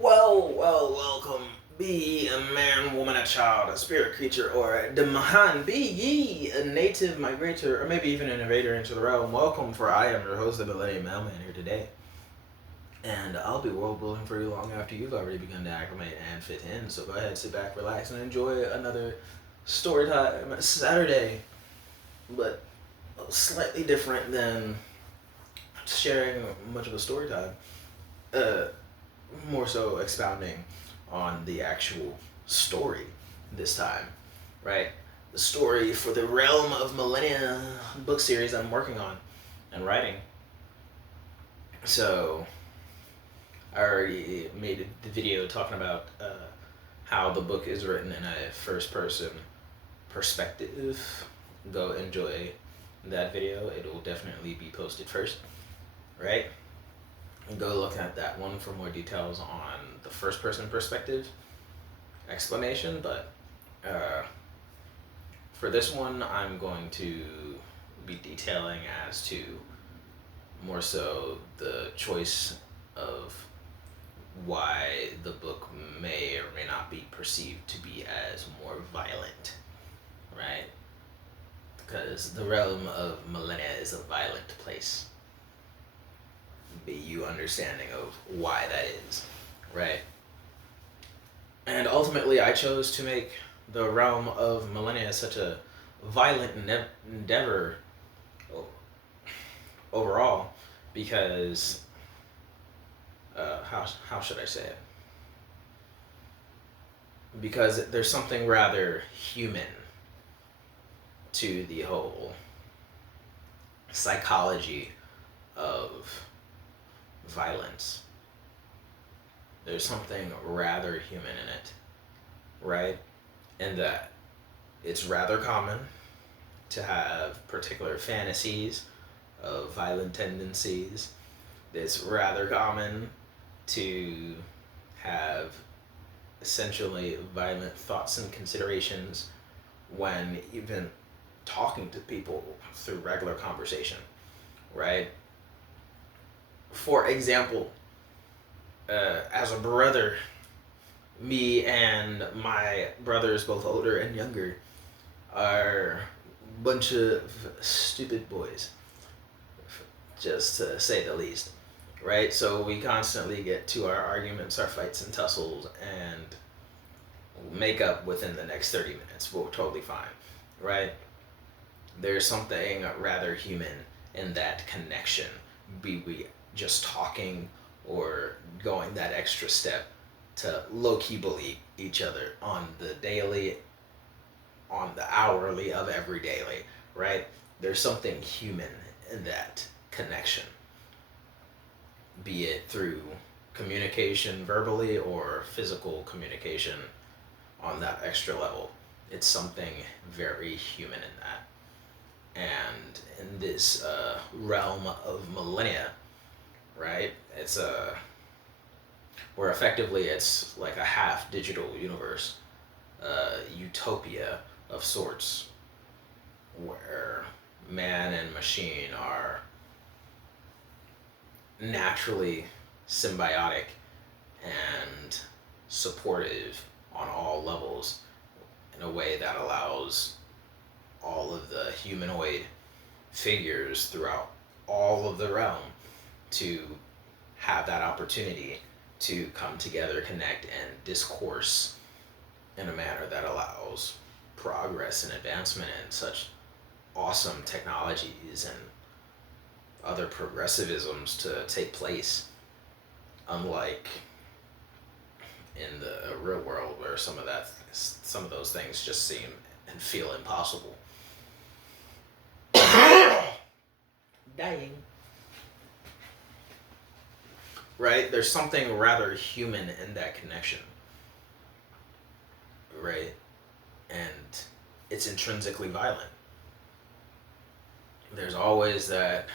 Welcome. Be ye a man, woman, a child, a spirit creature, or a Demahan. Be ye a native migrator, or maybe even an invader into the realm. Welcome, for I am your host, the Millenia Mailman, here today. And I'll be world building for you long after you've already begun to acclimate and fit in. So go ahead, sit back, relax, and enjoy another story time Saturday. But slightly different than sharing much of a story time. More so expounding on the actual story this time, right? The story for the Realm of Millenia book series I'm working on and writing. So, I already made the video talking about how the book is written in a first person perspective. Go enjoy that video, it will definitely be posted first, right? Go look at that one for more details on the first person perspective explanation. But for this one, I'm going to be detailing as to more so the choice of why the book may or may not be perceived to be as more violent, right? Because the realm of Millenia is a violent place. Be you understanding of why that is, right? And ultimately, I chose to make the realm of Millenia such a violent endeavor overall because, how should I say it? Because there's something rather human to the whole psychology of violence. There's something rather human in it, right? And that it's rather common to have particular fantasies of violent tendencies. It's rather common to have essentially violent thoughts and considerations when even talking to people through regular conversation, right? For example, as a brother, me and my brothers, both older and younger, are a bunch of stupid boys, just to say the least, right? So we constantly get to our arguments, our fights and tussles, and make up within the next 30 minutes. We're totally fine, right? There's something rather human in that connection, be we just talking or going that extra step to low-key bully each other on the daily, on the hourly of every daily, right? There's something human in that connection, be it through communication verbally or physical communication on that extra level. It's something very human in that. And in this realm of Millenia, right? It's where effectively it's like a half digital universe, utopia of sorts, where man and machine are naturally symbiotic and supportive on all levels in a way that allows all of the humanoid figures throughout all of the realm to have that opportunity to come together, connect, and discourse in a manner that allows progress and advancement and such awesome technologies and other progressivisms to take place, unlike in the real world where some of those things just seem and feel impossible. Dying. Right? There's something rather human in that connection. Right? And it's intrinsically violent. There's always that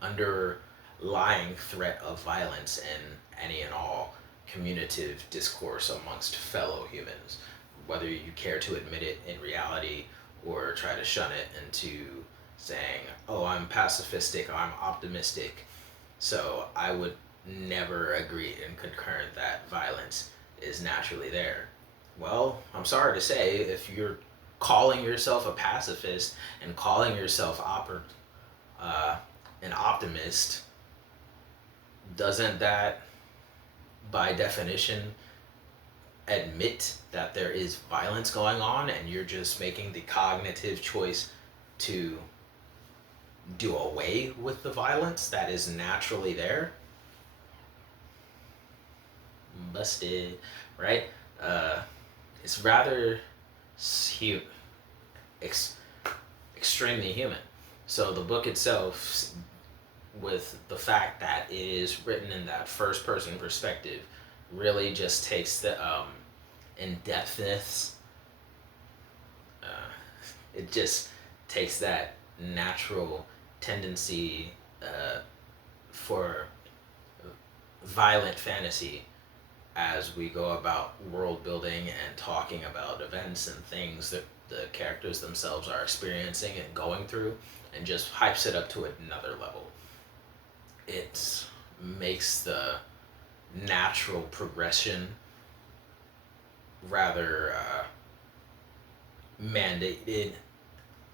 underlying threat of violence in any and all communicative discourse amongst fellow humans, whether you care to admit it in reality or try to shun it into saying, oh, I'm pacifistic, I'm optimistic, so I would never agreed and concurred that violence is naturally there. Well, I'm sorry to say, if you're calling yourself a pacifist and calling yourself uh, an optimist, doesn't that, by definition, admit that there is violence going on and you're just making the cognitive choice to do away with the violence that is naturally there? Busted, right? Uh, it's rather hu- ex- extremely human. So the book itself, with the fact that it is written in that first person perspective, really just takes the in-depthness. Uh, it just takes that natural tendency for violent fantasy as we go about world building and talking about events and things that the characters themselves are experiencing and going through, and just hypes it up to another level. It makes the natural progression rather mandated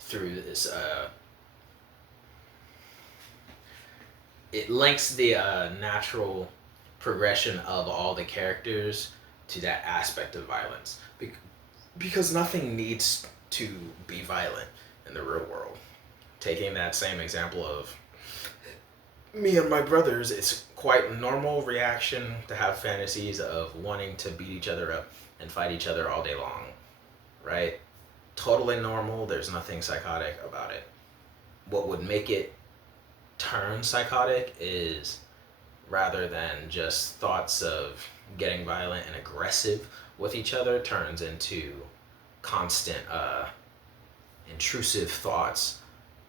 through this. It links the natural progression of all the characters to that aspect of violence. Because nothing needs to be violent in the real world. Taking that same example of me and my brothers, it's quite a normal reaction to have fantasies of wanting to beat each other up and fight each other all day long, right? Totally normal, there's nothing psychotic about it. What would make it turn psychotic is, rather than just thoughts of getting violent and aggressive with each other, turns into constant intrusive thoughts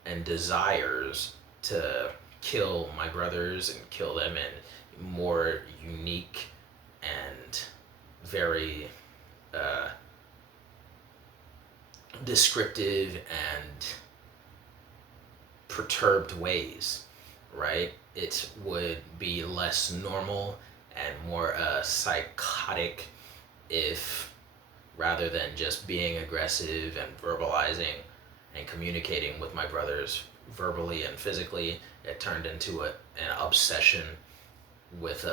and desires to kill my brothers and kill them in more unique and very descriptive and perturbed ways, right? It would be less normal and more psychotic if, rather than just being aggressive and verbalizing and communicating with my brothers verbally and physically, it turned into an obsession with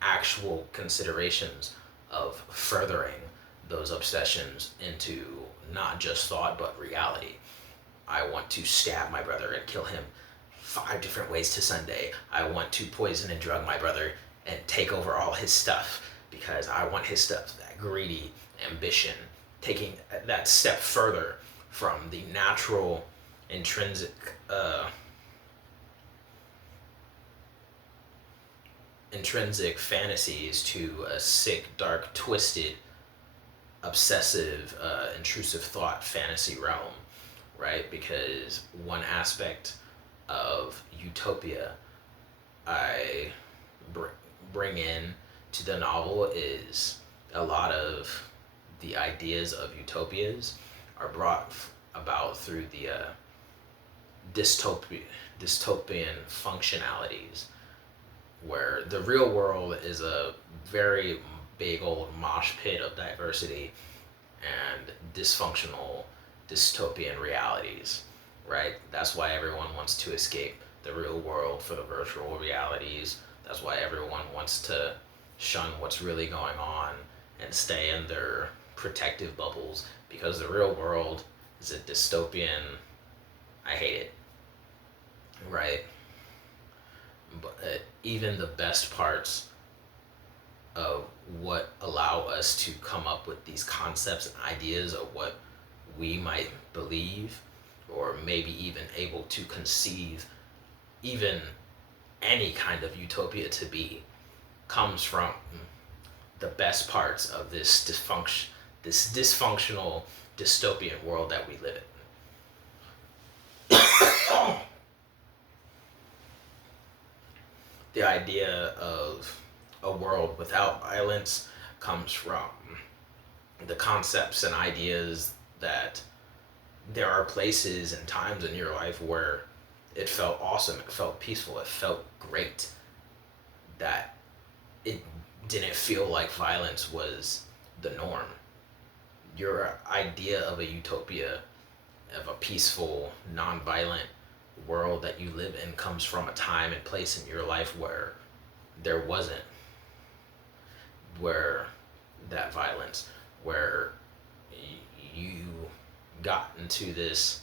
actual considerations of furthering those obsessions into not just thought but reality. I want to stab my brother and kill him 5 different ways to Sunday. I want to poison and drug my brother and take over all his stuff because I want his stuff. That greedy ambition, taking that step further from the natural, intrinsic intrinsic fantasies to a sick, dark, twisted, obsessive, intrusive thought fantasy realm, right? Because one aspect of utopia I bring in to the novel is a lot of the ideas of utopias are brought about through the dystopian functionalities, where the real world is a very big old mosh pit of diversity and dysfunctional dystopian realities, right? That's why everyone wants to escape the real world for the virtual realities. That's why everyone wants to shun what's really going on and stay in their protective bubbles, because the real world is a dystopian. I hate it, right? But even the best parts of what allow us to come up with these concepts and ideas of what we might believe, or maybe even able to conceive even any kind of utopia to be, comes from the best parts of this dysfunctional dystopian world that we live in. The idea of a world without violence comes from the concepts and ideas that there are places and times in your life where it felt awesome, it felt peaceful, it felt great. that it didn't feel like violence was the norm. Your idea of a utopia, of a peaceful, non-violent world that you live in, comes from a time and place in your life where there wasn't, where that violence, where you got into this,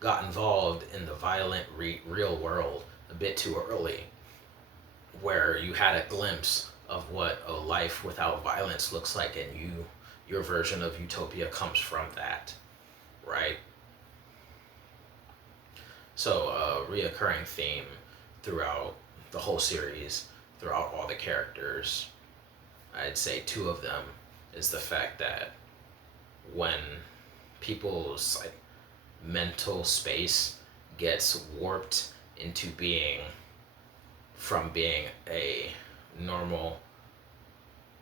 got involved in the violent real world a bit too early, where you had a glimpse of what a life without violence looks like, and your version of utopia comes from that, right? So a reoccurring theme throughout the whole series, throughout all the characters, I'd say two of them, is the fact that when people's like mental space gets warped into being, from being a normal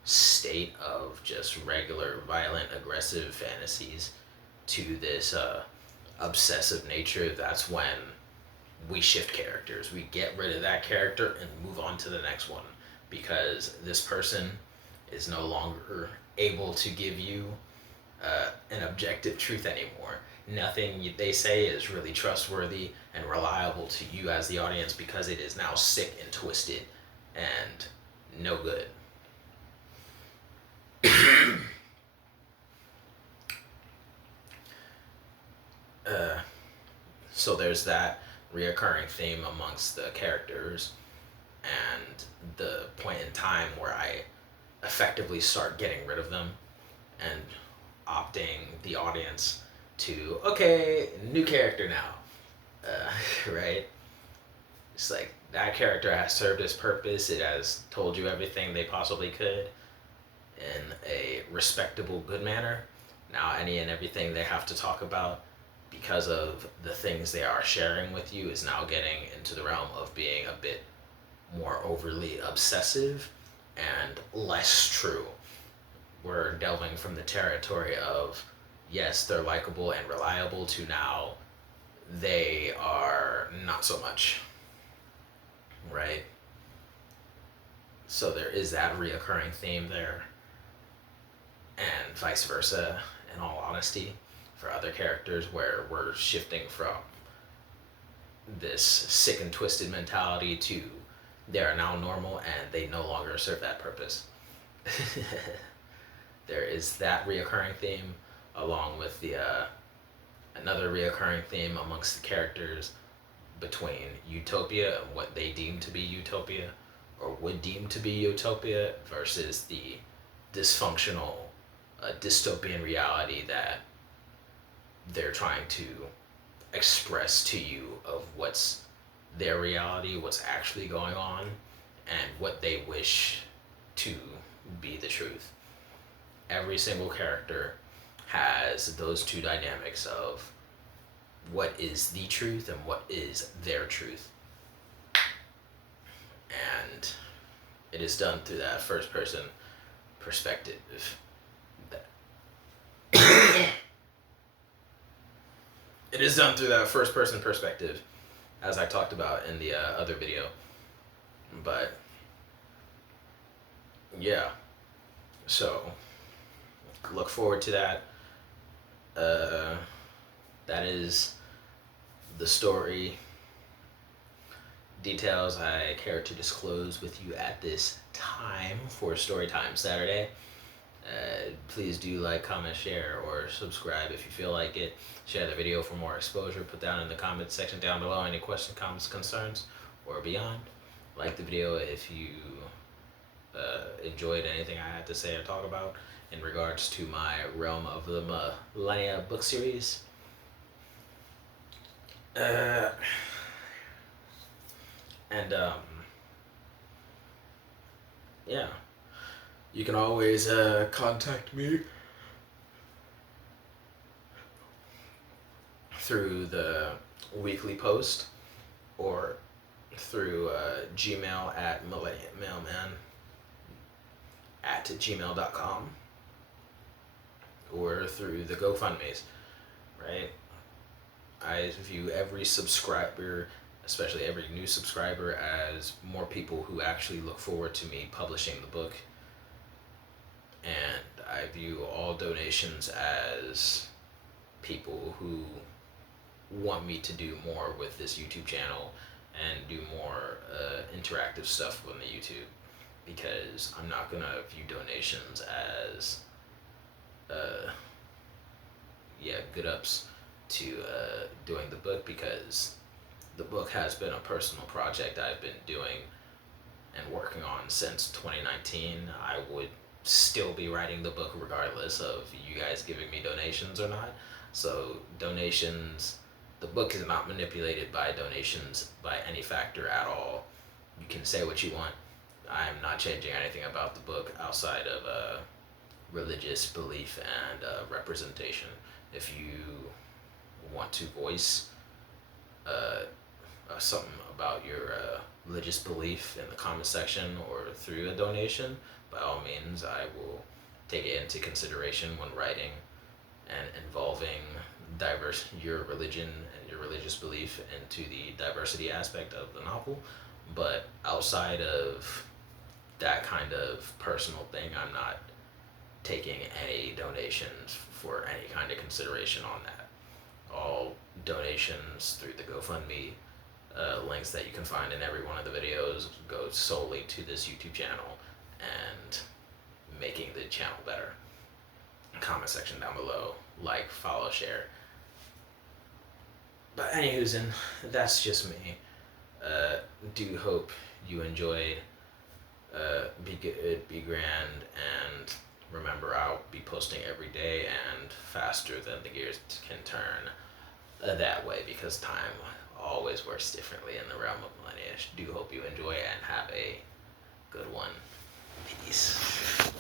state of just regular violent aggressive fantasies to this obsessive nature, that's when we shift characters. We get rid of that character and move on to the next one, because this person is no longer able to give you an objective truth anymore. Nothing they say is really trustworthy and reliable to you as the audience, because it is now sick and twisted and no good. So there's that reoccurring theme amongst the characters, and the point in time where I effectively start getting rid of them and opting the audience to, okay, new character now, right? It's like that character has served its purpose. It has told you everything they possibly could in a respectable, good manner. Now any and everything they have to talk about, because of the things they are sharing with you, is now getting into the realm of being a bit more overly obsessive and less true. We're delving from the territory of, yes, they're likable and reliable, to now they are not so much, right? So there is that reoccurring theme there, and vice versa, in all honesty, for other characters, where we're shifting from this sick and twisted mentality to they are now normal and they no longer serve that purpose. There is that reoccurring theme, along with the another reoccurring theme amongst the characters between utopia and what they deem to be utopia, or would deem to be utopia, versus the dysfunctional dystopian reality that they're trying to express to you, of what's their reality, what's actually going on, and what they wish to be the truth. Every single character has those two dynamics of what is the truth and what is their truth. And it is done through that first person perspective. It is done through that first person perspective, as I talked about in the other video. But yeah, so look forward to that. That is the story details I care to disclose with you at this time for Storytime Saturday. Please do like, comment, share, or subscribe if you feel like it. Share the video for more exposure. Put down in the comments section down below any questions, comments, concerns, or beyond. Like the video if you enjoyed anything I had to say or talk about in regards to my Realm of the Millenia book series. Yeah. You can always contact me through the weekly post, or through Gmail at mailman@gmail.com, or through the GoFundMe's, right? I view every subscriber especially every new subscriber, as more people who actually look forward to me publishing the book. And I view all donations as people who want me to do more with this YouTube channel and do more interactive stuff on the YouTube, because I'm not gonna view donations as good ups to doing the book, because the book has been a personal project I've been doing and working on since 2019. I would still be writing the book regardless of you guys giving me donations or not. So donations, the book is not manipulated by donations by any factor at all. You can say what you want. I'm not changing anything about the book outside of religious belief and representation. If you want to voice something about your religious belief in the comment section or through a donation, by all means, I will take it into consideration when writing and involving your religion and your religious belief into the diversity aspect of the novel. But outside of that kind of personal thing, I'm not taking any donations for any kind of consideration on that. All donations through the GoFundMe links that you can find in every one of the videos go solely to this YouTube channel and making the channel better. Comment section down below, like, follow, share. But anywho's, that's just me. Do hope you enjoyed. Be good, be grand, and remember, I'll be posting every day and faster than the gears can turn that way, because time always works differently in the realm of Millenia. Do hope you enjoy and have a good one. Peace.